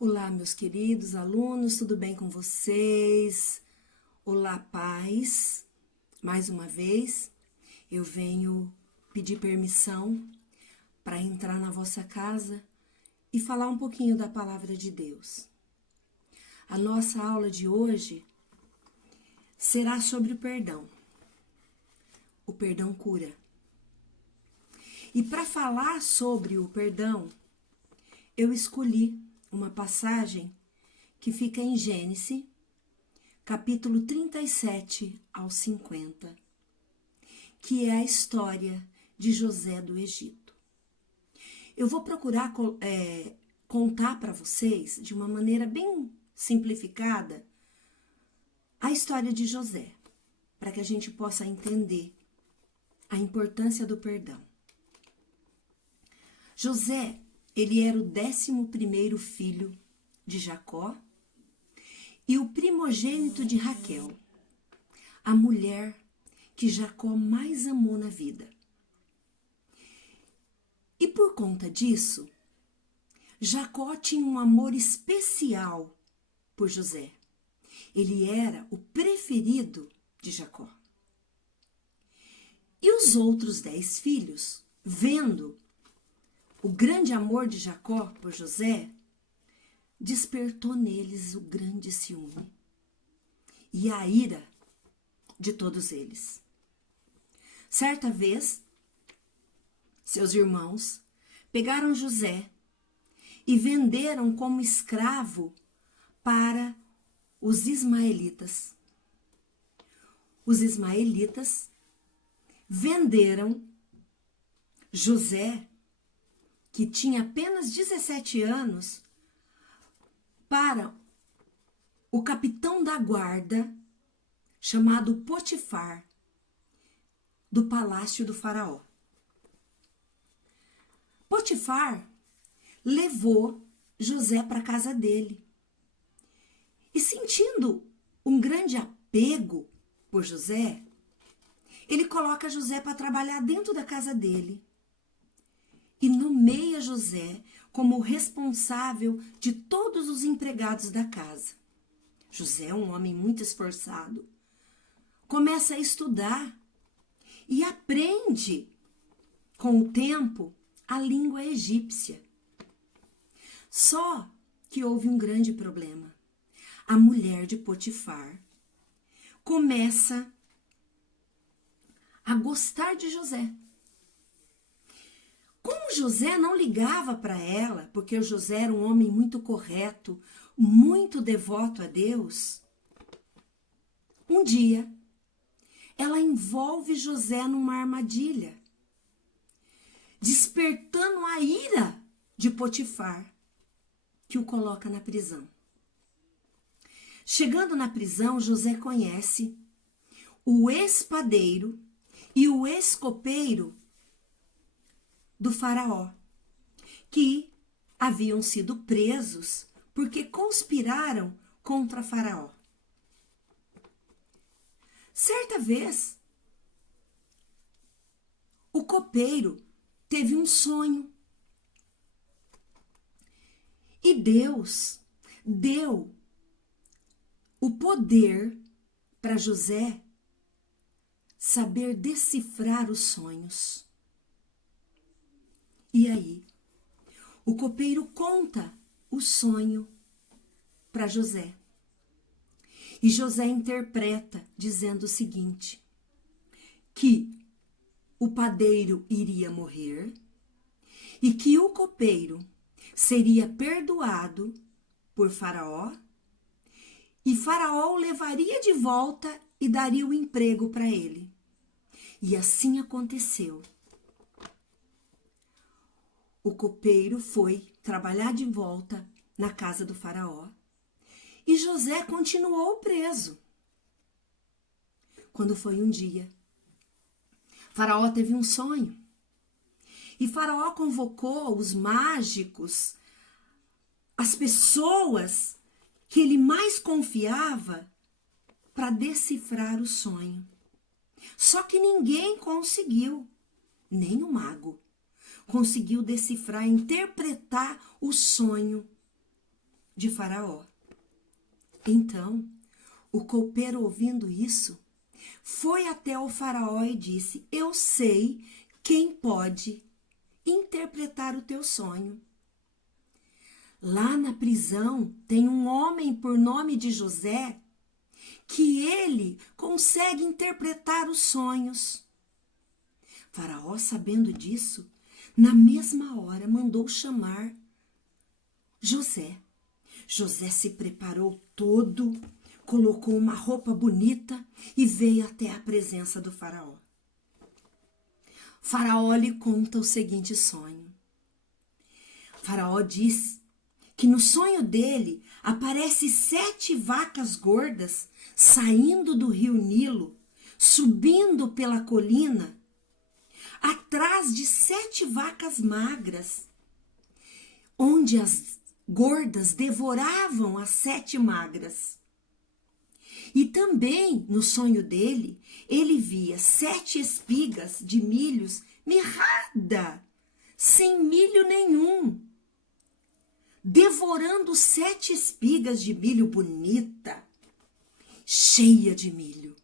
Olá, meus queridos alunos, tudo bem com vocês? Olá, pais. Mais uma vez, eu venho pedir permissão para entrar na vossa casa e falar um pouquinho da palavra de Deus. A nossa aula de hoje será sobre o perdão. O perdão cura. E para falar sobre o perdão, eu escolhi uma passagem que fica em Gênesis, capítulo 37 ao 50, que é a história de José do Egito. Eu vou procurar contar para vocês, de uma maneira bem simplificada, a história de José, para que a gente possa entender a importância do perdão. José, ele era o 11º filho de Jacó e o primogênito de Raquel, a mulher que Jacó mais amou na vida. E por conta disso, Jacó tinha um amor especial por José. Ele era o preferido de Jacó. E os outros 10 filhos, vendo o grande amor de Jacó por José, despertou neles o grande ciúme e a ira de todos eles. Certa vez, seus irmãos pegaram José e venderam como escravo para os ismaelitas. Os ismaelitas venderam José, que tinha apenas 17 anos, para o capitão da guarda, chamado Potifar, do palácio do faraó. Potifar levou José para a casa dele. E sentindo um grande apego por José, ele coloca José para trabalhar dentro da casa dele. E nomeia José como responsável de todos os empregados da casa. José é um homem muito esforçado. Começa a estudar e aprende, com o tempo, a língua egípcia. Só que houve um grande problema. A mulher de Potifar começa a gostar de José. Como José não ligava para ela, porque o José era um homem muito correto, muito devoto a Deus, um dia ela envolve José numa armadilha, despertando a ira de Potifar, que o coloca na prisão. Chegando na prisão, José conhece o ex-padeiro e o ex-copeiro do faraó, que haviam sido presos porque conspiraram contra faraó. Certa vez, o copeiro teve um sonho e Deus deu o poder para José saber decifrar os sonhos. E aí, o copeiro conta o sonho para José. E José interpreta dizendo o seguinte, que o padeiro iria morrer e que o copeiro seria perdoado por Faraó e Faraó o levaria de volta e daria o emprego para ele. E assim aconteceu. O copeiro foi trabalhar de volta na casa do faraó e José continuou preso. Quando foi um dia, Faraó teve um sonho e Faraó convocou os mágicos, as pessoas que ele mais confiava para decifrar o sonho. Só que ninguém conseguiu, nem o mago conseguiu decifrar, interpretar o sonho de Faraó. Então, o copeiro, ouvindo isso, foi até o Faraó e disse: eu sei quem pode interpretar o teu sonho. Lá na prisão tem um homem por nome de José, que ele consegue interpretar os sonhos. Faraó, sabendo disso, na mesma hora mandou chamar José. José se preparou todo, colocou uma roupa bonita e veio até a presença do Faraó. Faraó lhe conta o seguinte sonho. Faraó diz que no sonho dele aparece 7 vacas gordas saindo do rio Nilo, subindo pela colina, atrás de 7 vacas magras, onde as gordas devoravam as 7 magras. E também, no sonho dele, ele via 7 espigas de milhos mirrada, sem milho nenhum, devorando 7 espigas de milho bonita, cheia de milho.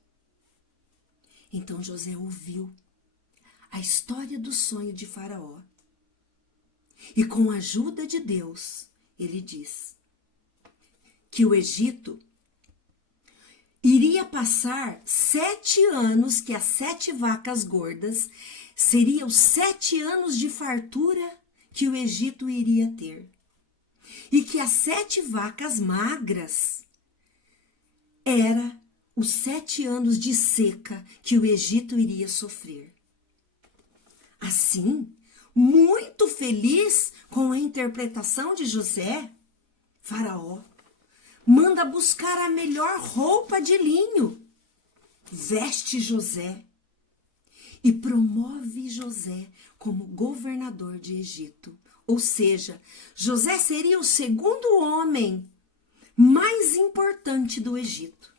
Então José ouviu a história do sonho de Faraó. E com a ajuda de Deus, ele diz que o Egito iria passar 7 anos, que as 7 vacas gordas seriam 7 anos de fartura que o Egito iria ter. E que as 7 vacas magras era os 7 anos de seca que o Egito iria sofrer. Assim, muito feliz com a interpretação de José, Faraó manda buscar a melhor roupa de linho, veste José e promove José como governador de Egito. Ou seja, José seria o segundo homem mais importante do Egito.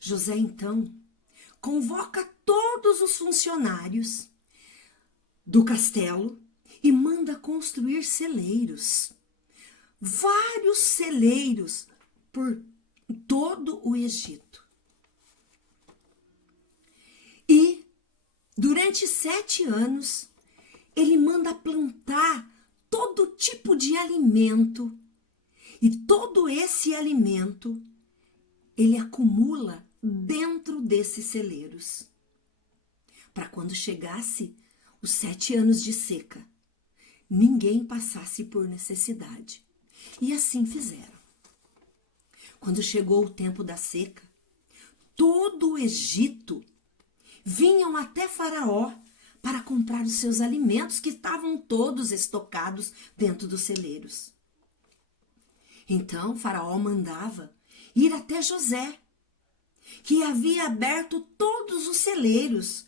José, então, convoca todos os funcionários do castelo e manda construir celeiros, vários celeiros por todo o Egito. E durante 7 anos, ele manda plantar todo tipo de alimento. E todo esse alimento, ele acumula dentro desses celeiros. Para quando chegasse os 7 anos de seca, ninguém passasse por necessidade. E assim fizeram. Quando chegou o tempo da seca, todo o Egito vinham até Faraó para comprar os seus alimentos, que estavam todos estocados dentro dos celeiros. Então Faraó mandava ir até José, que havia aberto todos os celeiros,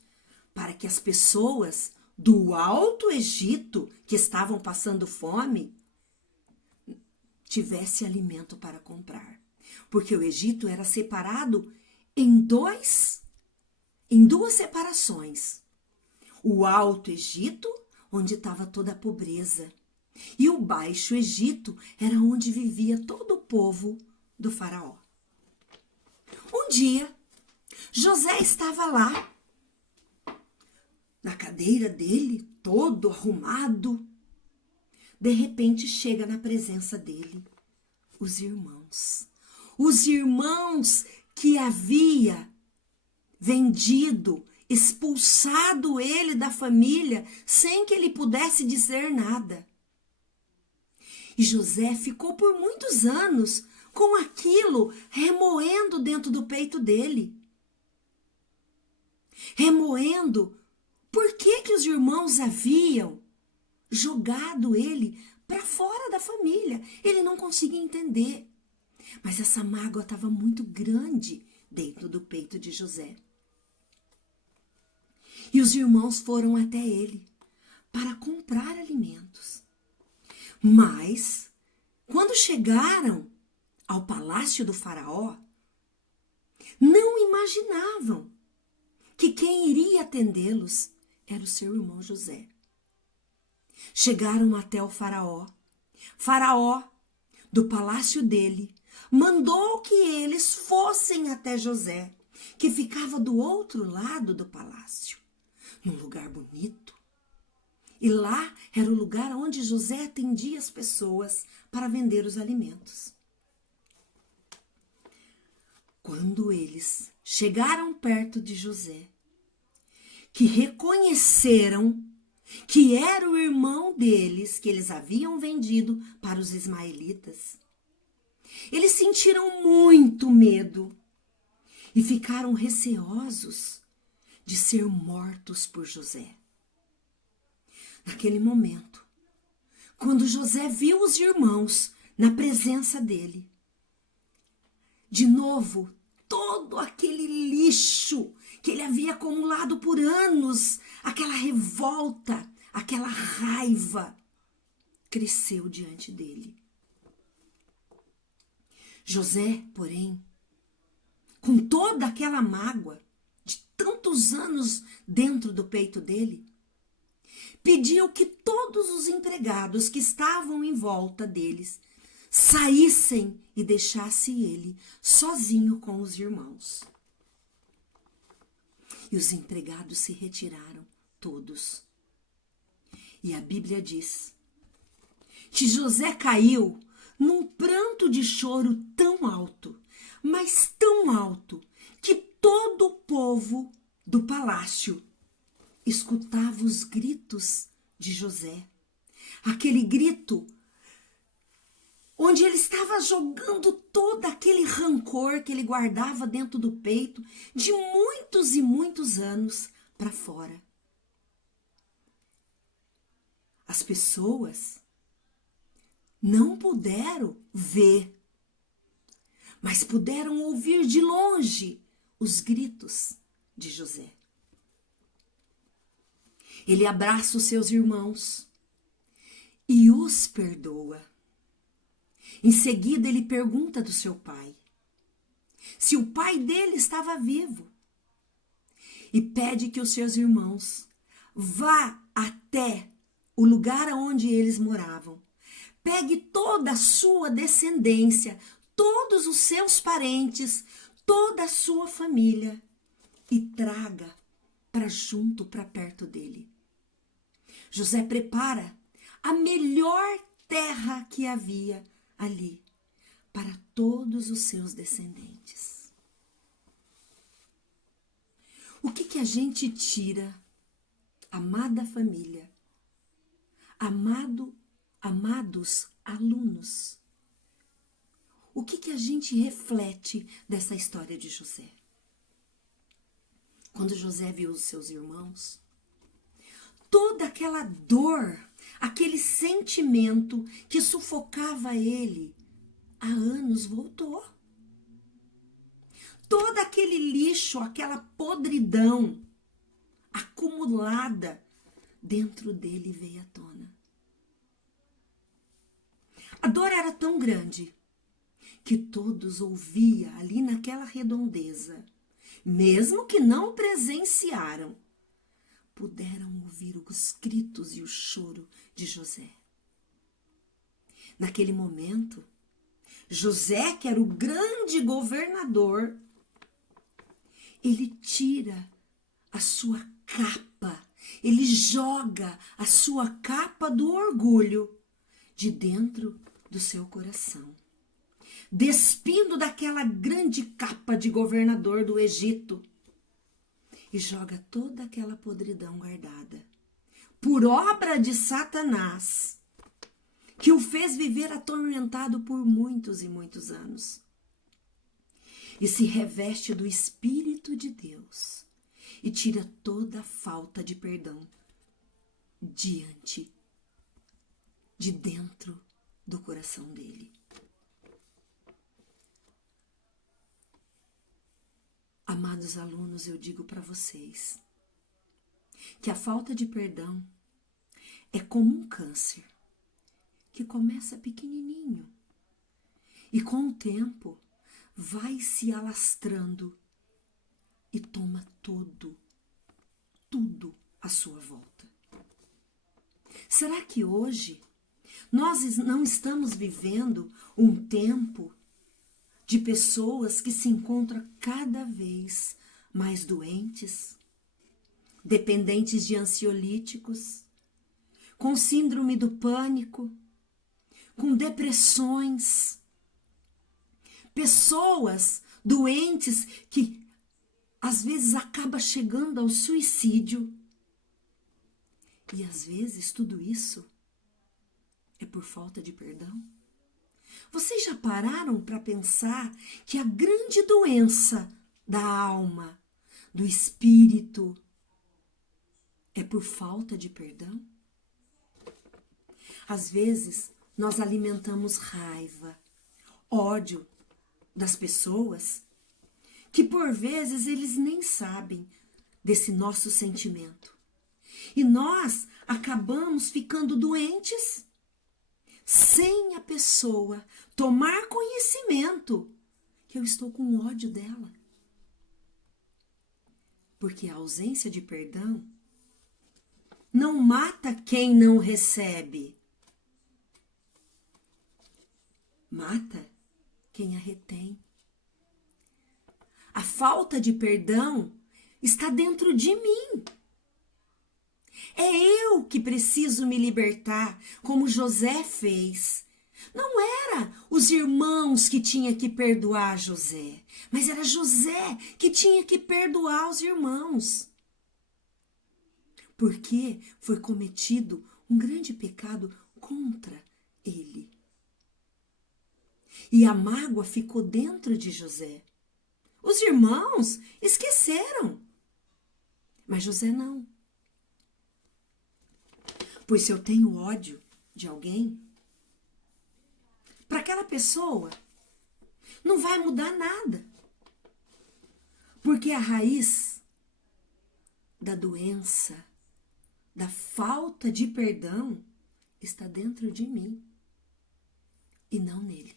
para que as pessoas do Alto Egito, que estavam passando fome, tivesse alimento para comprar. Porque o Egito era separado em duas separações. O Alto Egito, onde estava toda a pobreza, e o Baixo Egito era onde vivia todo o povo do Faraó. Um dia, José estava lá, na cadeira dele, todo arrumado. De repente, chega na presença dele os irmãos. Os irmãos que havia vendido, expulsado ele da família, sem que ele pudesse dizer nada. E José ficou por muitos anos com aquilo remoendo dentro do peito dele. Remoendo por que os irmãos haviam jogado ele para fora da família. Ele não conseguia entender. Mas essa mágoa estava muito grande dentro do peito de José. E os irmãos foram até ele para comprar alimentos. Mas, quando chegaram ao palácio do Faraó, não imaginavam que quem iria atendê-los era o seu irmão José. Chegaram até o Faraó. Faraó, do palácio dele, mandou que eles fossem até José, que ficava do outro lado do palácio, num lugar bonito. E lá era o lugar onde José atendia as pessoas para vender os alimentos. Quando eles chegaram perto de José, que reconheceram que era o irmão deles, que eles haviam vendido para os ismaelitas, eles sentiram muito medo e ficaram receosos de ser mortos por José. Naquele momento, quando José viu os irmãos na presença dele, de novo, todo aquele lixo que ele havia acumulado por anos, aquela revolta, aquela raiva, cresceu diante dele. José, porém, com toda aquela mágoa de tantos anos dentro do peito dele, pediu que todos os empregados que estavam em volta deles saíssem e deixasse ele sozinho com os irmãos. E os empregados se retiraram todos. E a Bíblia diz que José caiu num pranto de choro tão alto, mas tão alto, que todo o povo do palácio escutava os gritos de José. Aquele grito onde ele estava jogando todo aquele rancor que ele guardava dentro do peito de muitos e muitos anos para fora. As pessoas não puderam ver, mas puderam ouvir de longe os gritos de José. Ele abraça os seus irmãos e os perdoa. Em seguida, ele pergunta do seu pai se o pai dele estava vivo e pede que os seus irmãos vá até o lugar onde eles moravam, pegue toda a sua descendência, todos os seus parentes, toda a sua família e traga para junto, para perto dele. José prepara a melhor terra que havia ali para todos os seus descendentes. O que a gente tira, amada família, amados alunos? O que a gente reflete dessa história de José? Quando José viu os seus irmãos, toda aquela dor, aquele sentimento que sufocava ele há anos voltou. Todo aquele lixo, aquela podridão acumulada dentro dele veio à tona. A dor era tão grande que todos ouviam ali naquela redondeza, mesmo que não presenciaram, puderam ouvir os gritos e o choro de José. Naquele momento, José, que era o grande governador, ele tira a sua capa, ele joga a sua capa do orgulho de dentro do seu coração, despindo daquela grande capa de governador do Egito, e joga toda aquela podridão guardada, por obra de Satanás, que o fez viver atormentado por muitos e muitos anos. E se reveste do Espírito de Deus e tira toda a falta de perdão de dentro do coração dele. Amados alunos, eu digo para vocês que a falta de perdão é como um câncer que começa pequenininho e com o tempo vai se alastrando e toma tudo à sua volta. Será que hoje Nós não estamos vivendo um tempo de pessoas que se encontram cada vez mais doentes, dependentes de ansiolíticos, com síndrome do pânico, com depressões, pessoas doentes que às vezes acaba chegando ao suicídio. E às vezes tudo isso é por falta de perdão. Vocês já pararam para pensar que a grande doença da alma, do espírito, é por falta de perdão? Às vezes nós alimentamos raiva, ódio das pessoas, que por vezes eles nem sabem desse nosso sentimento. E nós acabamos ficando doentes sem a pessoa tomar conhecimento que eu estou com ódio dela. Porque a ausência de perdão não mata quem não recebe. Mata quem a retém. A falta de perdão está dentro de mim. É eu que preciso me libertar, como José fez. Não era os irmãos que tinham que perdoar José, mas era José que tinha que perdoar os irmãos. Porque foi cometido um grande pecado contra ele. E a mágoa ficou dentro de José. Os irmãos esqueceram, mas José não. Pois se eu tenho ódio de alguém, para aquela pessoa não vai mudar nada. Porque a raiz da doença, da falta de perdão, está dentro de mim e não nele.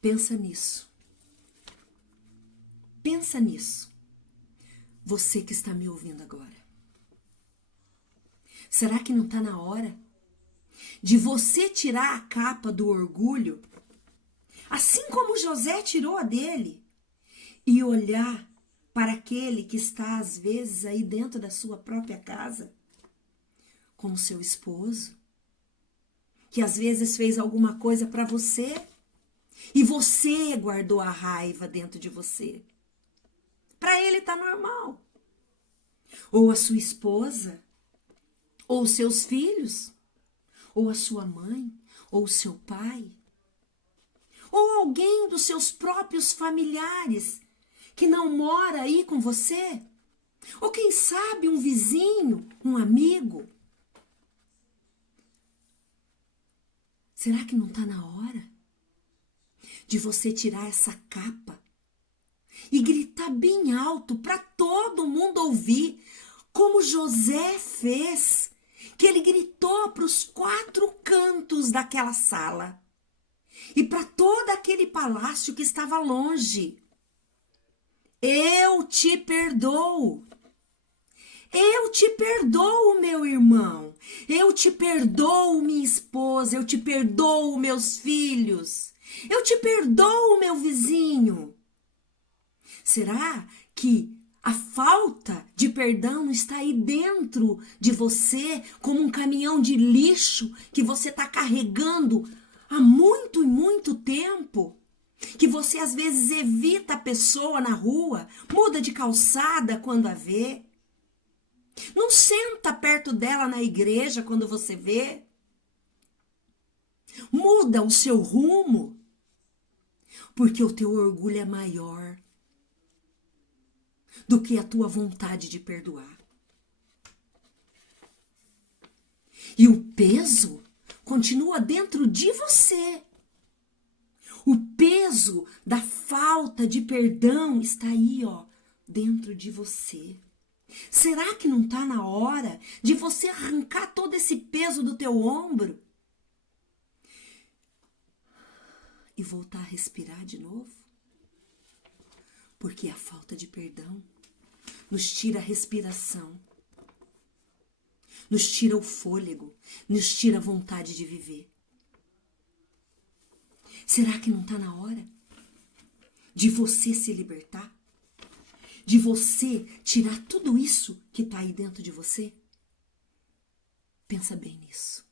Pensa nisso. Pensa nisso. Você que está me ouvindo agora. Será que não está na hora de você tirar a capa do orgulho, assim como José tirou a dele, e olhar para aquele que está às vezes aí dentro da sua própria casa, como seu esposo, que às vezes fez alguma coisa para você e você guardou a raiva dentro de você? Para ele tá normal. Ou a sua esposa, ou os seus filhos, ou a sua mãe, ou o seu pai, ou alguém dos seus próprios familiares que não mora aí com você, ou quem sabe um vizinho, um amigo. Será que não está na hora de você tirar essa capa e gritar bem alto para todo mundo ouvir, como José fez, que ele gritou para os 4 cantos daquela sala e para todo aquele palácio que estava longe? Eu te perdoo. Eu te perdoo, meu irmão. Eu te perdoo, minha esposa. Eu te perdoo, meus filhos. Eu te perdoo, meu vizinho. Será que a falta de perdão está aí dentro de você como um caminhão de lixo que você está carregando há muito e muito tempo? Que você às vezes evita a pessoa na rua, muda de calçada quando a vê. Não senta perto dela na igreja quando você vê. Muda o seu rumo, porque o teu orgulho é maior do que a tua vontade de perdoar. E o peso continua dentro de você. O peso da falta de perdão está aí, ó, dentro de você. Será que não está na hora de você arrancar todo esse peso do teu ombro e voltar a respirar de novo? Porque a falta de perdão nos tira a respiração, nos tira o fôlego, nos tira a vontade de viver. Será que não está na hora de você se libertar? De você tirar tudo isso que está aí dentro de você? Pensa bem nisso.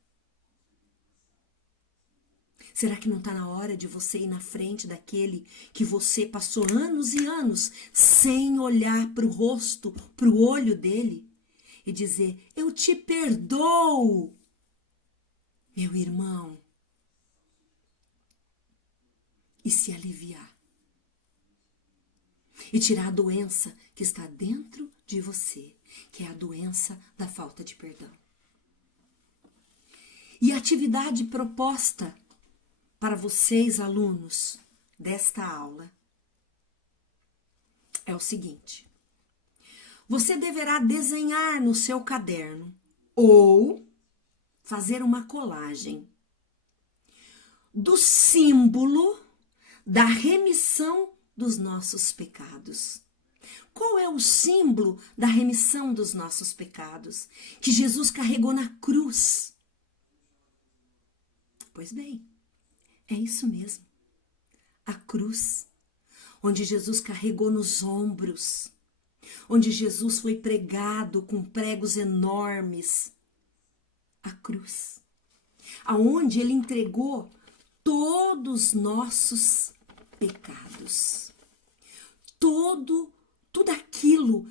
Será que não está na hora de você ir na frente daquele que você passou anos e anos sem olhar para o rosto, para o olho dele e dizer: eu te perdoo, meu irmão, e se aliviar e tirar a doença que está dentro de você, que é a doença da falta de perdão. E a atividade proposta para vocês, alunos desta aula, é o seguinte: você deverá desenhar no seu caderno ou fazer uma colagem do símbolo da remissão dos nossos pecados. Qual é o símbolo da remissão dos nossos pecados que Jesus carregou na cruz? Pois bem, é isso mesmo. A cruz, onde Jesus carregou nos ombros, onde Jesus foi pregado com pregos enormes. A cruz, aonde ele entregou todos os nossos pecados. Tudo aquilo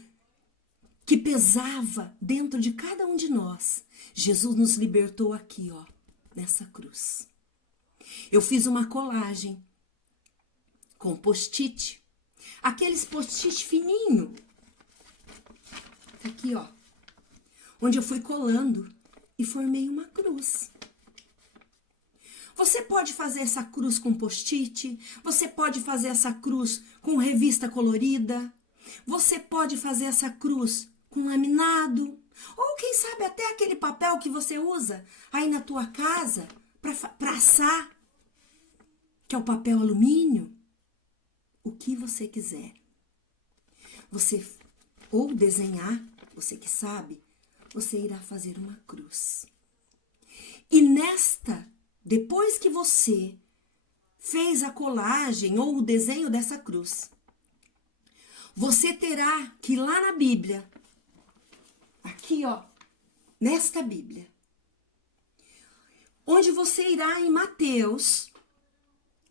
que pesava dentro de cada um de nós, Jesus nos libertou aqui, ó, nessa cruz. Eu fiz uma colagem com post-it, aqueles post-it fininho, tá aqui, ó, onde eu fui colando e formei uma cruz. Você pode fazer essa cruz com post-it, você pode fazer essa cruz com revista colorida, você pode fazer essa cruz com laminado, ou quem sabe até aquele papel que você usa aí na tua casa para assar, que é o papel alumínio, o que você quiser. Você, ou desenhar, você que sabe, você irá fazer uma cruz. E depois que você fez a colagem ou o desenho dessa cruz, você terá que ir lá na Bíblia, aqui ó, nesta Bíblia, onde você irá em Mateus,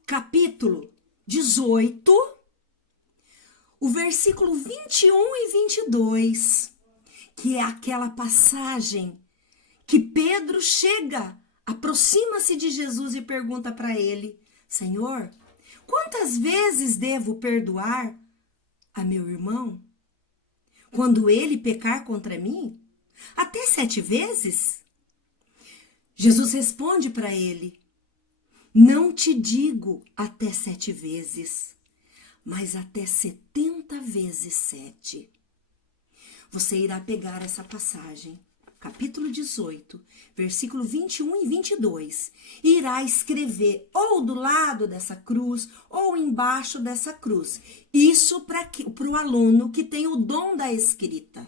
capítulo 18, o versículo 21 e 22, que é aquela passagem que Pedro aproxima-se de Jesus e pergunta para ele: Senhor, quantas vezes devo perdoar a meu irmão quando ele pecar contra mim? Até 7 vezes? Jesus responde para ele: não te digo até 7 vezes, mas até 70 vezes 7. Você irá pegar essa passagem, capítulo 18, versículo 21 e 22, e irá escrever ou do lado dessa cruz ou embaixo dessa cruz. Isso para o aluno que tem o dom da escrita.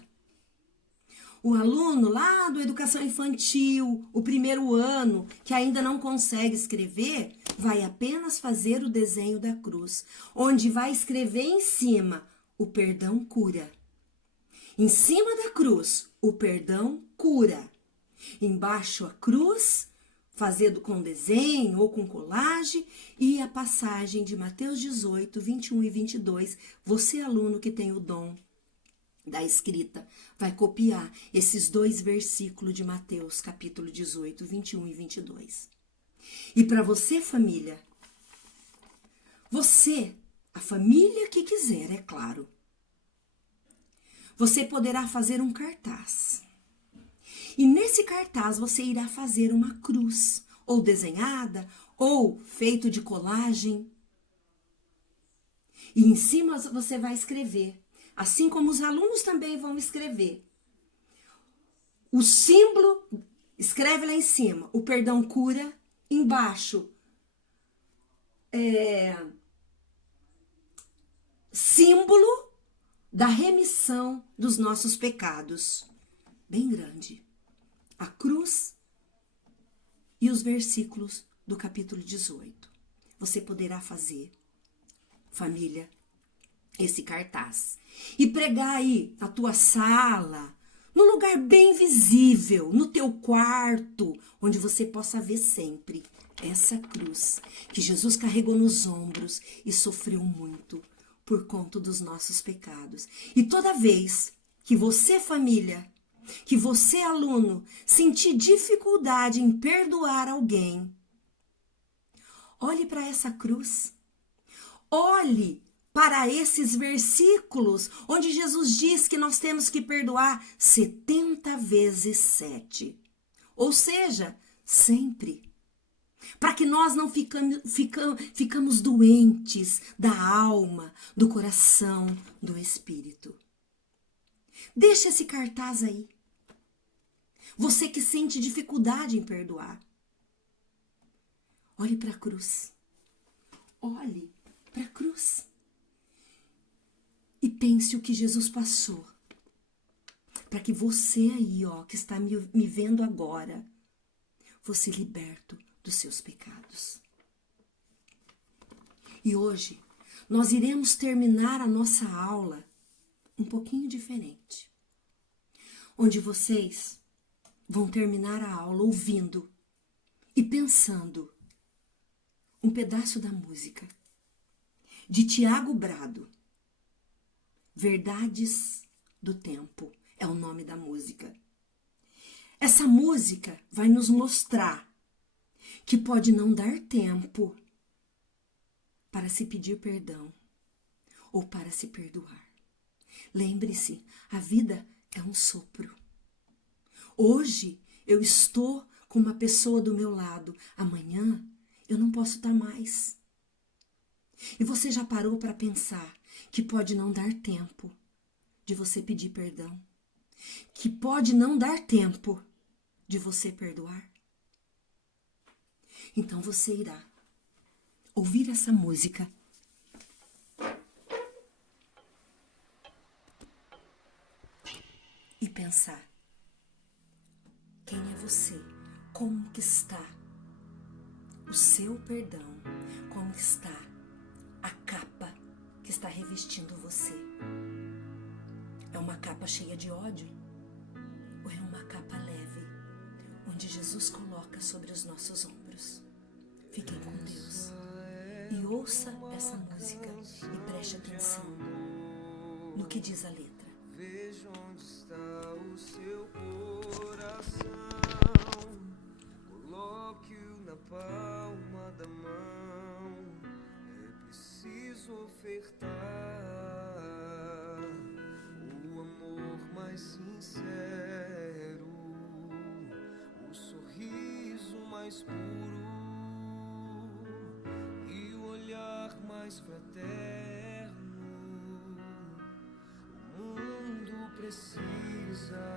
O aluno lá do educação infantil, o primeiro ano, que ainda não consegue escrever, vai apenas fazer o desenho da cruz, onde vai escrever em cima: o perdão cura. Em cima da cruz, o perdão cura. Embaixo a cruz, fazendo com desenho ou com colagem, e a passagem de Mateus 18, 21 e 22. Você, aluno que tem o dom da escrita, vai copiar esses 2 versículos de Mateus, capítulo 18, 21 e 22. E para você, família, a família que quiser, é claro, você poderá fazer um cartaz. E nesse cartaz você irá fazer uma cruz, ou desenhada, ou feito de colagem. E em cima você vai escrever, assim como os alunos também vão escrever, o símbolo, escreve lá em cima: o perdão cura. Embaixo, símbolo da remissão dos nossos pecados. Bem grande. a cruz e os versículos do capítulo 18. Você poderá fazer, família, esse cartaz e pregar aí na tua sala, num lugar bem visível, no teu quarto, onde você possa ver sempre essa cruz que Jesus carregou nos ombros e sofreu muito por conta dos nossos pecados. E toda vez que você, família, que você, aluno, sentir dificuldade em perdoar alguém, olhe para essa cruz. Olhe para esses versículos onde Jesus diz que nós temos que perdoar 70 vezes 7. Ou seja, sempre. Para que nós não ficamos doentes da alma, do coração, do espírito. Deixa esse cartaz aí. Você que sente dificuldade em perdoar. Olhe para a cruz. Olhe para a cruz. E pense o que Jesus passou. Para que você aí, ó, que está me vendo agora, fosse liberto dos seus pecados. E hoje, nós iremos terminar a nossa aula um pouquinho diferente. Onde vocês vão terminar a aula ouvindo e pensando um pedaço da música de Tiago Brado. Verdades do Tempo é o nome da música. Essa música vai nos mostrar que pode não dar tempo para se pedir perdão ou para se perdoar. Lembre-se, a vida é um sopro. Hoje eu estou com uma pessoa do meu lado, amanhã eu não posso estar mais. E você já parou para pensar que pode não dar tempo de você pedir perdão? Que pode não dar tempo de você perdoar? Então você irá ouvir essa música e pensar: quem é você? Como que está o seu perdão? Como está a capa que está revestindo você? É uma capa cheia de ódio? Ou é uma capa leve, onde Jesus coloca sobre os nossos ombros? Fiquem com Deus e ouça essa música e preste atenção no que diz a letra. Veja onde está o seu coração, coloque-o na palma da mão. É preciso ofertar o amor mais sincero, o sorriso mais puro e o olhar mais fraterno. O mundo precisa